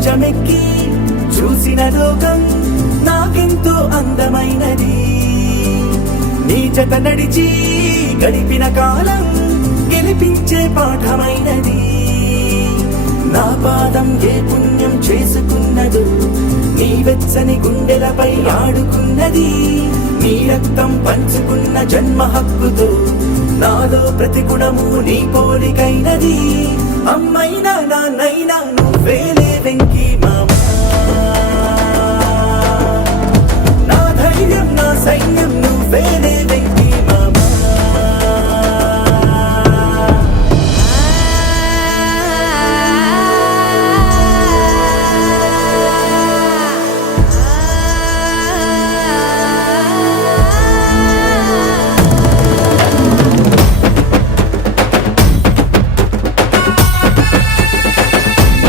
భుజమెక్కి చూసిన లోకం నాకెంతో అందమైనది. నీ జత నడిచి గడిపిన కాలం గెలిపించే పాఠమైనది. నా పాదం ఏ పుణ్యం చేసుకున్నదో నీ వెచ్చని గుండెలపై ఆడుకున్నది. నీ రక్తం పంచుకున్న జన్మ హక్కుతో నాలో ప్రతి గుణము నీ పోలికైనది. అమ్మైనా నాన్నైనా